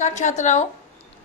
नमस्कार छात्राओं,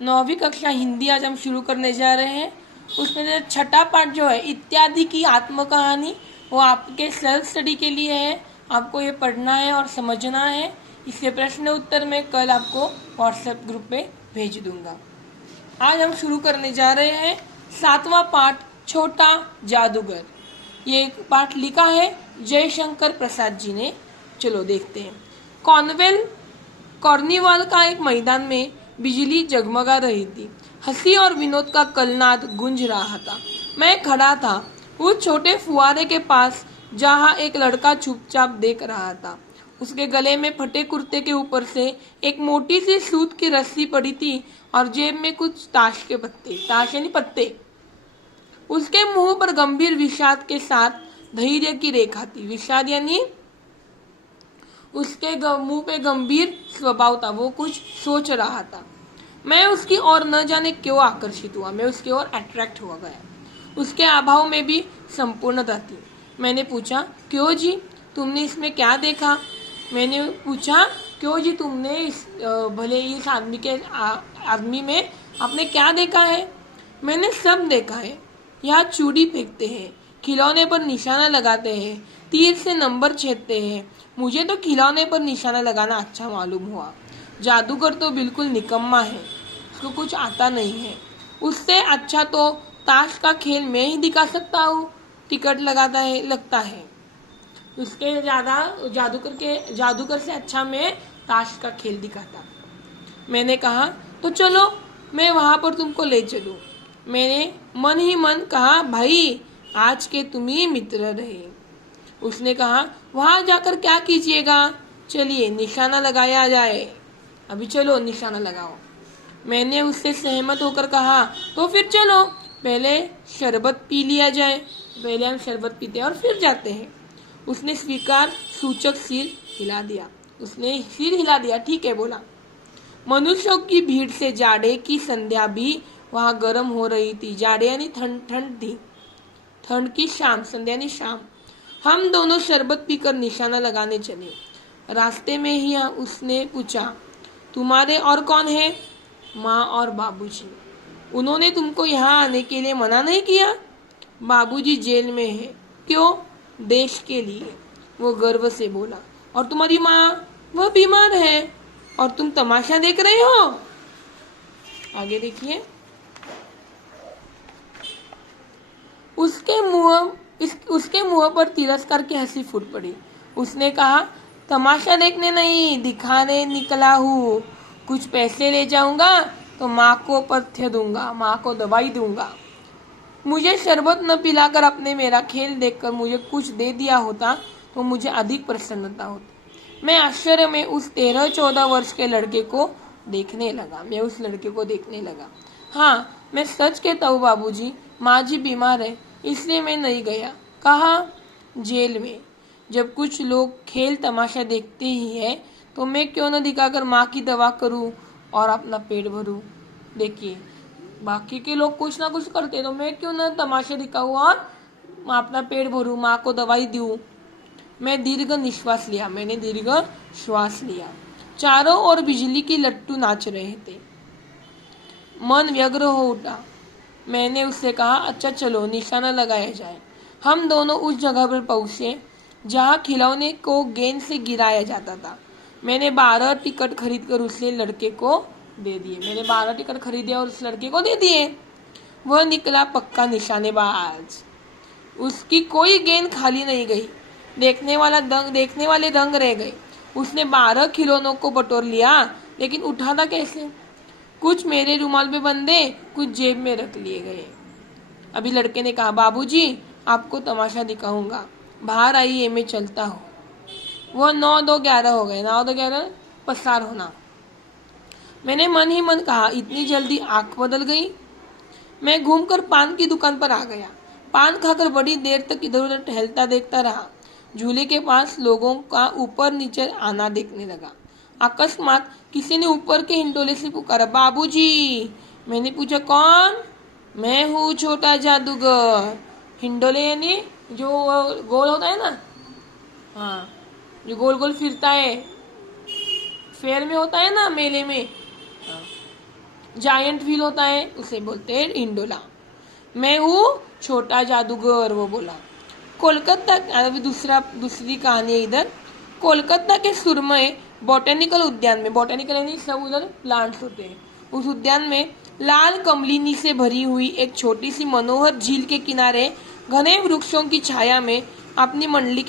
9वीं कक्षा हिंदी आज हम शुरू करने जा रहे हैं। उसमें जो छठा पाठ जो है इत्यादि की आत्मकहानी, वो आपके सेल्फ स्टडी के लिए है। आपको ये पढ़ना है और समझना है। इसके प्रश्न उत्तर मैं कल आपको व्हाट्सएप ग्रुप पे भेज दूंगा। आज हम शुरू करने जा रहे हैं 7वां पाठ, छोटा जादूगर। ये पाठ लिखा है जयशंकर प्रसाद जी ने। चलो देखते हैं। कॉर्निवाल का एक मैदान में बिजली जगमगा रही थी। हंसी और विनोद का कलनाद गूंज रहा था। मैं खड़ा था उस छोटे फुआरे के पास जहां एक लड़का चुपचाप देख रहा था। उसके गले में फटे कुर्ते के ऊपर से एक मोटी सी सूत की रस्सी पड़ी थी और जेब में कुछ ताश के पत्ते, ताश यानी पत्ते। उसके मुंह पर गंभीर विषाद के साथ धैर्य की रेखा थी। विषाद यानी उसके मुंह पे गंभीर स्वभाव था, वो कुछ सोच रहा था। मैं उसकी ओर न जाने क्यों आकर्षित हुआ, मैं उसकी ओर अट्रैक्ट हुआ गया। उसके अभाव में भी संपूर्णता थी। मैंने पूछा, क्यों जी, तुमने इसमें क्या देखा? मैंने पूछा, क्यों जी, तुमने इस भले इस आदमी में आपने क्या देखा है? मैंने सब देखा है। यहाँ चूड़ी फेंकते हैं, खिलौने पर निशाना लगाते हैं, तीर से नंबर छेदते हैं। मुझे तो खिलौने पर निशाना लगाना अच्छा मालूम हुआ। जादूगर तो बिल्कुल निकम्मा है, उसको कुछ आता नहीं है। उससे अच्छा तो ताश का खेल मैं ही दिखा सकता हूँ। टिकट लगता है। उसके ज़्यादा जादूगर से अच्छा मैं ताश का खेल दिखाता। मैंने कहा, तो चलो मैं वहाँ पर तुमको ले चलूँ। मैंने मन ही मन कहा, भाई आज के तुम ही मित्र रहे। उसने कहा, वहाँ जाकर क्या कीजिएगा? चलिए निशाना लगाया जाए। अभी चलो निशाना लगाओ। मैंने उससे सहमत होकर कहा, तो फिर चलो पहले शरबत पी लिया जाए। पहले हम शरबत पीते हैं और फिर जाते हैं। उसने स्वीकार सूचक सिर हिला दिया। ठीक है बोला। मनुष्यों की भीड़ से जाड़े की संध्या भी वहाँ गर्म हो रही थी। जाड़े यानी ठंड थी। ठंड की शाम, संध्या यानी शाम। हम दोनों शरबत पीकर निशाना लगाने चले। रास्ते में ही उसने पूछा, तुम्हारे और कौन है? माँ और बाबूजी। उन्होंने तुमको यहाँ आने के लिए मना नहीं किया? बाबूजी जेल में है। क्यों? देश के लिए, वो गर्व से बोला। और तुम्हारी माँ? वह बीमार है। और तुम तमाशा देख रहे हो? आगे देखिए। उसके मुंह पर तिरस्कार की हंसी फूट पड़ी। उसने कहा, तमाशा देखने नहीं, दिखाने निकला हूँ। कुछ पैसे ले जाऊंगा तो माँ को पथ्य दूंगा, माँ को दवाई दूंगा। मुझे शरबत न पिलाकर अपने मेरा खेल देखकर मुझे कुछ दे दिया होता तो मुझे अधिक प्रसन्नता होती। मैं आश्चर्य में उस 13-14 वर्ष के लड़के को देखने लगा। हाँ, मैं सच कहता हूँ बाबूजी, माँ जी बीमार है, इसलिए मैं नहीं गया। कहा? जेल में। जब कुछ लोग खेल तमाशा देखते ही है तो मैं क्यों न दिखाकर माँ की दवा करूँ और अपना पेट भरूँ। देखिए, बाकी के लोग कुछ ना कुछ करते तो मैं क्यों न तमाशा दिखाऊँ और अपना पेट भरूँ, माँ को दवाई दूँ। मैंने दीर्घ श्वास लिया। चारों ओर बिजली की लट्टू नाच रहे थे। मन व्यग्र हो उठा। मैंने उससे कहा, अच्छा चलो निशाना लगाया जाए। हम दोनों उस जगह पर पहुंचे जहां खिलौने को गेंद से गिराया जाता था। मैंने 12 टिकट खरीदकर उससे लड़के को दे दिए। मैंने 12 टिकट खरीदे और उस लड़के को दे दिए। वह निकला पक्का निशानेबाज। उसकी कोई गेंद खाली नहीं गई। देखने वाले दंग रह गए। उसने 12 खिलौनों को बटोर लिया, लेकिन उठाता कैसे? कुछ मेरे रुमाल पे बंधे, कुछ जेब में रख लिए गए। अभी लड़के ने कहा, बाबूजी आपको तमाशा दिखाऊंगा, बाहर आइए, मैं चलता हूँ। वह 9-2-11 हो गए। 9-2-11 पसार होना। मैंने मन ही मन कहा, इतनी जल्दी आंख बदल गई। मैं घूमकर पान की दुकान पर आ गया। पान खाकर बड़ी देर तक इधर उधर टहलता देखता रहा। झूले के पास लोगों का ऊपर नीचे आना देखने लगा। अकस्मात किसी ने ऊपर के हिंडोले से पुकारा, बाबूजी। मैंने पूछा, कौन? मैं हूँ छोटा जादूगर। हिंडोले यानी जो गोल होता है ना, हाँ, जो गोल गोल फिरता है, फेयर में होता है ना, मेले में। हाँ। जायंट फील होता है उसे बोलते हैं इंडोला। मैं हूँ छोटा जादूगर, वो बोला। कोलकाता, अभी दूसरी कहानी है इधर। कोलकाता के सुरमय बॉटेनिकल उद्यान में, बॉटेनिकल यानी सब उधर प्लांट्स होते हैं, उस उद्यान में लाल कमलिनी से भरी हुई एक छोटी सी मनोहर झील के किनारे घने वृक्षों की छाया में मैं अपनी मंडली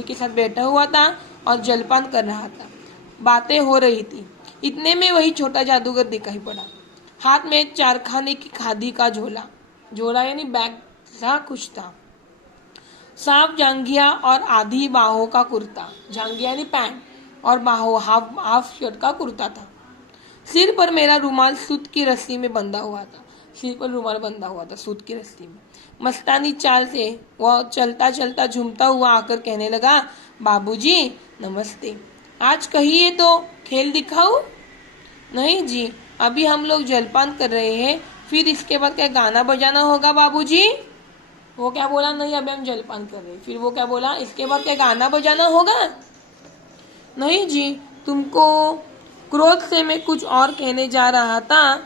के साथ बैठा हुआ था और जलपान कर रहा था। बातें हो रही थी, इतने में वही छोटा जादूगर दिखाई पड़ा। हाथ में चारखाने की खादी का झोला यानी बैग सा कुछ था, साफ जांघिया और आधी बाहों का कुर्ता, जांघिया यानी पैंट, और बाहों हाफ शर्ट का कुर्ता था। सिर पर मेरा रुमाल सूत की रस्सी में बंधा हुआ था, सिर पर रुमाल बंधा हुआ था सूत की रस्सी में। मस्तानी चाल से वह चलता चलता झूमता हुआ आकर कहने लगा, बाबूजी नमस्ते, आज कहिए तो खेल दिखाऊं? नहीं जी, अभी हम लोग जलपान कर रहे हैं, फिर इसके बाद क्या गाना बजाना होगा बाबूजी? वो क्या बोला, नहीं अभी हम जलपान कर रहे हैं। फिर वो क्या बोला, इसके बाद क्या गाना बजाना होगा? नहीं जी, तुमको। क्रोध से मैं कुछ और कहने जा रहा था,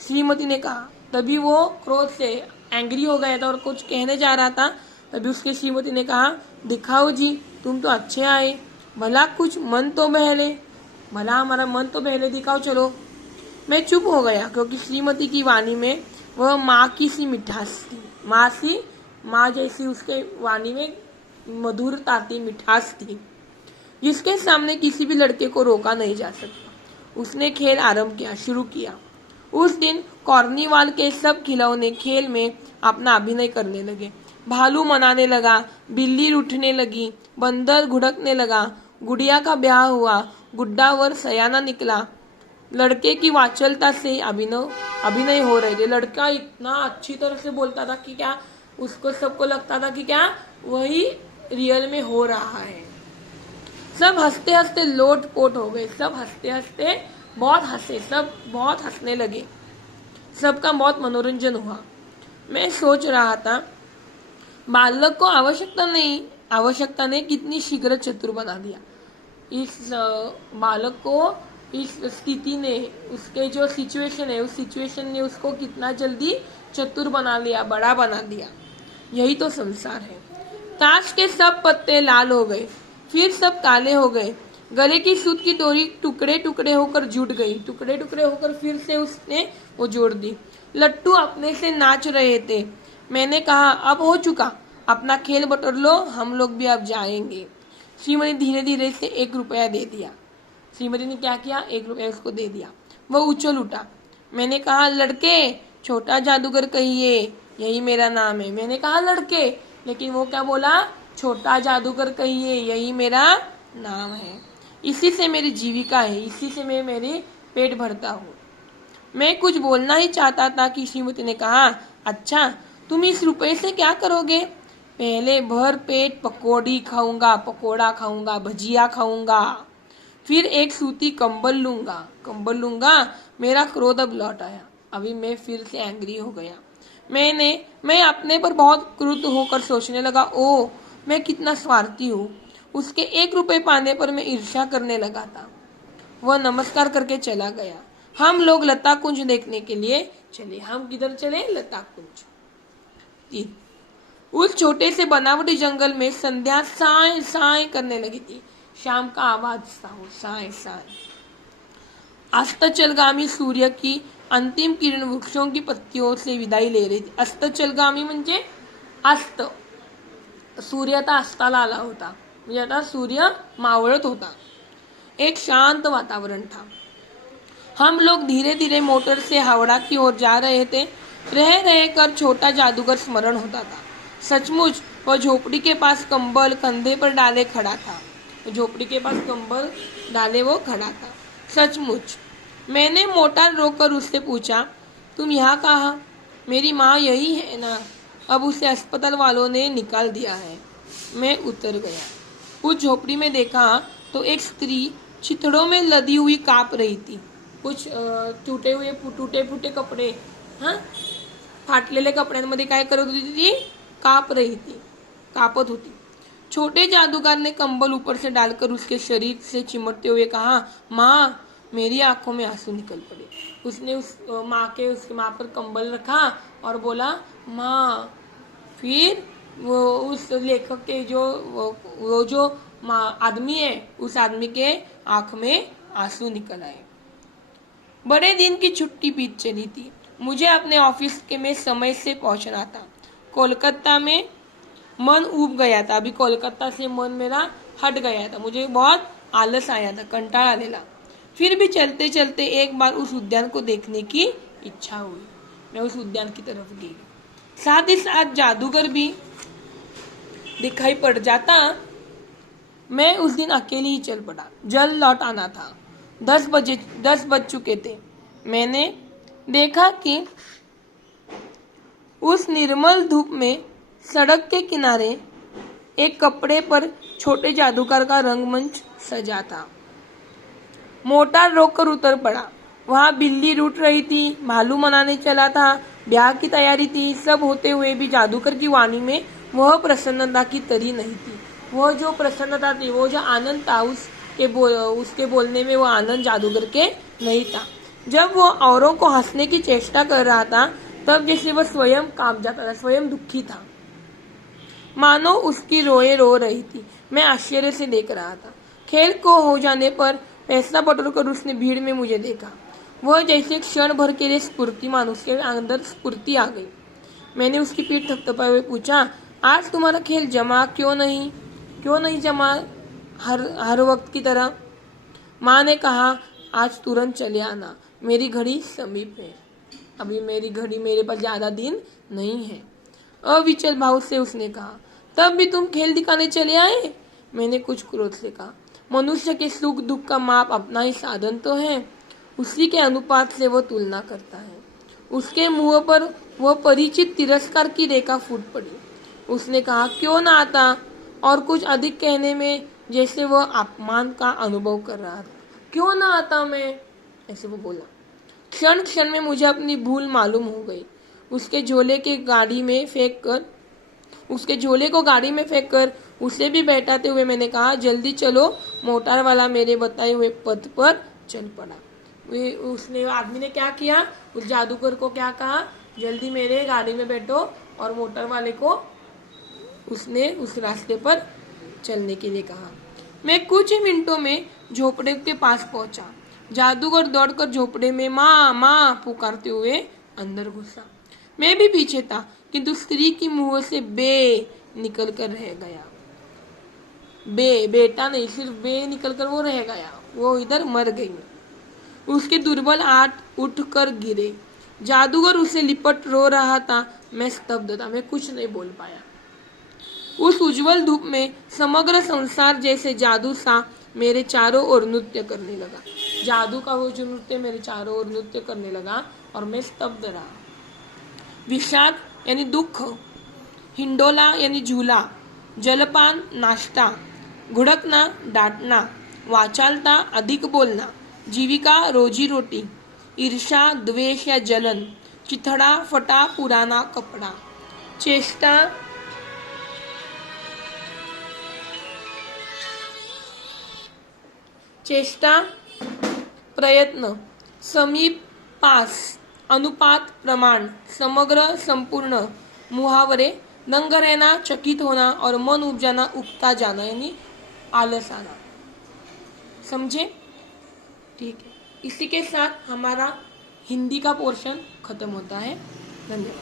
श्रीमती ने कहा। तभी वो क्रोध से एंग्री हो गया था और कुछ कहने जा रहा था, तभी उसके श्रीमती ने कहा, दिखाओ जी, तुम तो अच्छे आए, भला कुछ मन तो बहले, भला हमारा मन तो बहले, दिखाओ चलो। मैं चुप हो गया क्योंकि श्रीमती की वाणी में वह माँ की सी मिठास थी, माँ जैसी उसके वाणी में मधुरता थी, मिठास थी, जिसके सामने किसी भी लड़के को रोका नहीं जा सकता। उसने खेल आरंभ शुरू किया। उस दिन कॉर्निवाल के सब खिलौने खेल में अपना अभिनय करने लगे। भालू मनाने लगा, बिल्ली उठने लगी, बंदर घुड़कने लगा, गुड़िया का ब्याह हुआ, गुड्डा वर सयाना निकला। लड़के की वाचलता से अभिनय हो रहे थे। लड़का इतना अच्छी तरह से बोलता था कि क्या उसको सबको लगता था कि क्या वही रियल में हो रहा है। सब हंसते हंसते लोटपोट हो गए, सब हंसते हंसते बहुत हंसे, सब बहुत हंसने लगे, सबका बहुत मनोरंजन हुआ। मैं सोच रहा था, बालक को आवश्यकता ने कितनी शीघ्र चतुर बना दिया। इस बालक को इस स्थिति ने, उसके जो सिचुएशन है, उस सिचुएशन ने उसको कितना जल्दी चतुर बना लिया, बड़ा बना दिया। यही तो संसार है। ताश के सब पत्ते लाल हो गए, फिर सब काले हो गए। गले की सूत की डोरी टुकड़े टुकड़े होकर जुट गई, टुकड़े टुकड़े होकर फिर से उसने वो जोड़ दी। लट्टू अपने से नाच रहे थे। मैंने कहा, अब हो चुका, अपना खेल बटोर लो, हम लोग भी अब जाएंगे। श्रीमती धीरे धीरे से 1 रुपया दे दिया। श्रीमती ने क्या किया, 1 रुपया उसको दे दिया। वह उछल उठा। मैंने कहा, लड़के, छोटा जादूगर कहिए, यही मेरा नाम है। मैंने कहा लड़के, लेकिन वो क्या बोला, छोटा जादूगर कहिए, यही मेरा नाम है। इसी से मेरी जीविका है, इसी से मैं मेरे पेट भरता हूँ। मैं कुछ बोलना ही चाहता था कि श्रीमती ने कहा, अच्छा तुम इस रुपए से क्या करोगे? पहले भर पेट पकोड़ा खाऊंगा, भजिया खाऊंगा, फिर एक सूती कंबल लूंगा। मेरा क्रोध अब लौट आया। अभी मैं फिर से एंग्री हो गया। मैं अपने पर बहुत क्रुद्ध होकर सोचने लगा, ओह मैं कितना स्वार्थी हूँ। उसके 1 रुपए पाने पर मैं ईर्ष्या करने लगा था। वह नमस्कार करके चला गया। हम लोग लता कुंज देखने के लिए चले। हम किधर चले? लता कुंज। उस छोटे से बनावटी जंगल में संध्या साय साय करने लगी थी। शाम का आवाज था वो, साय साय। अस्ताचलगामी सूर्य की अंतिम किरण वृक्षों की पत्तियों से विदाई ले रही थी। अस्ताचलगामी म्हणजे अस्त, सूर्य आता अस्ताला आला होता, म्हणजे आता सूर्य मावळत होता। एक शांत वातावरण था। हम लोग धीरे धीरे मोटर से हावड़ा की ओर जा रहे थे। रह कर छोटा जादूगर स्मरण होता था। सचमुच वह झोपड़ी के पास कंबल कंधे पर डाले खड़ा था। झोपड़ी के पास कंबल डाले वो खड़ा था, सचमुच। मैंने मोटर रोककर उससे पूछा, तुम यहाँ कहाँ? मेरी माँ यही है ना? अब उसे अस्पताल वालों ने निकाल दिया है। मैं उतर गया। उस झोपड़ी में देखा तो एक स्त्री चिथड़ों में लदी हुई काँप रही थी। कुछ टूटे फूटे कपड़े, हाँ, फाटलेल्या कपड्यांमध्ये काय करत होती ती? कापत होती। छोटे जादूगर ने कंबल ऊपर से डालकर उसके शरीर से चिमटते हुए कहा, माँ मेरी आंखों में आंसू निकल पड़े। उसने उसकी माँ पर कंबल रखा और बोला, माँ। फिर वो उस लेखक के वो जो आदमी है, उस आदमी के आंख में आंसू निकल आए। बड़े दिन की छुट्टी बीत चली थी। मुझे अपने ऑफिस के में समय से पहुंचना था। कोलकाता में मन ऊब गया था। अभी कोलकाता से मन मेरा हट गया था। मुझे बहुत आलस आया था, कंटाळा आलेला। फिर भी चलते चलते एक बार उस उद्यान को देखने की इच्छा हुई। मैं उस उद्यान की तरफ गई। साथ ही साथ जादूगर भी दिखाई पड़ जाता। मैं उस दिन अकेले ही चल पड़ा। जल्द लौट आना था। 10 बज चुके थे। मैंने देखा कि उस निर्मल धूप में सड़क के किनारे एक कपड़े पर छोटे जादूगर का रंगमंच सजा था। मोटर रोककर उतर पड़ा। वहां बिल्ली रूठ रही थी, भालू मनाने चला था, ब्याह की तैयारी थी। सब होते हुए भी जादूगर की वाणी में वह प्रसन्नता की तरी नहीं थी। वह जो प्रसन्नता थी, वो जो आनंद था, उसके बोलने में वो आनंद जादूगर के नहीं था। जब वो औरों को हंसने की चेष्टा कर रहा था, तब जैसे वह स्वयं कांप जाता था, स्वयं दुखी था, मानो उसकी रोए रो रही थी। मैं आश्चर्य से देख रहा था। खेल को हो जाने पर फैसला बटोरकर उसने भीड़ में मुझे देखा। वह जैसे क्षण भर के लिए स्फूर्तिमान, उसके अंदर स्फूर्ति आ गई। मैंने उसकी पीठ थपथपाए हुए पूछा, आज तुम्हारा खेल जमा क्यों नहीं जमा हर वक्त की तरह? माँ ने कहा, आज तुरंत चले आना, मेरी घड़ी समीप है। अभी मेरे पास ज्यादा दिन नहीं है। अविचल भाव से उसने कहा, तब भी तुम खेल दिखाने चले आए? मैंने कुछ क्रोध से कहा, मनुष्य के सुख दुख का माप अपना ही साधन तो है, उसी के अनुपात से वो तुलना करता है। उसके मुंह पर वह परिचित तिरस्कार की रेखा फूट पड़ी। उसने कहा, क्यों ना आता? और कुछ अधिक कहने में जैसे वह अपमान का अनुभव कर रहा था। क्यों ना आता मैं, ऐसे वो बोला। क्षण क्षण में मुझे अपनी भूल मालूम हो गई। उसके झोले को गाड़ी में फेंक कर उसे भी बैठाते हुए मैंने कहा, जल्दी चलो। मोटर वाला मेरे बताए हुए पथ पर चल पड़ा। उसने आदमी ने क्या किया, उस जादूगर को क्या कहा, जल्दी मेरे गाड़ी में बैठो, और मोटर वाले को उसने उस रास्ते पर चलने के लिए कहा। मैं कुछ ही मिनटों में झोपड़े के पास पहुंचा। जादूगर दौड़कर झोपड़े में माँ माँ पुकारते हुए अंदर घुसा। मैं भी पीछे था, किंतु स्त्री की मुंह से बे निकल कर रह गया। बेटा नहीं, सिर्फ बे निकल कर वो रह गया। वो इधर मर गई। उसके दुर्बल हाथ उठ कर गिरे। जादूगर उसे लिपट रो रहा था। मैं स्तब्ध था, मैं कुछ नहीं बोल पाया। उस उज्जवल धूप में समग्र संसार जैसे जादू सा मेरे चारों ओर नृत्य करने लगा। जादू का वो जो नृत्य मेरे चारों ओर नृत्य करने लगा, और मैं स्तब्ध रहा। विषाद यानी दुख, हिंडोला यानी झूला, जलपान नाश्ता, घुड़कना डांटना, वाचालता अधिक बोलना, जीविका रोजी रोटी, ईर्षा द्वेष या जलन, चिथड़ा फटा पुराना कपड़ा, चेष्टा प्रयत्न, समीप पास, अनुपात प्रमाण, समग्र संपूर्ण, मुहावरे, दंग रहना, चकित होना, और मन उब जाना, उबता जाना यानी आलस आना। समझे? ठीक है। इसी के साथ हमारा हिंदी का पोर्शन खत्म होता है। धन्यवाद।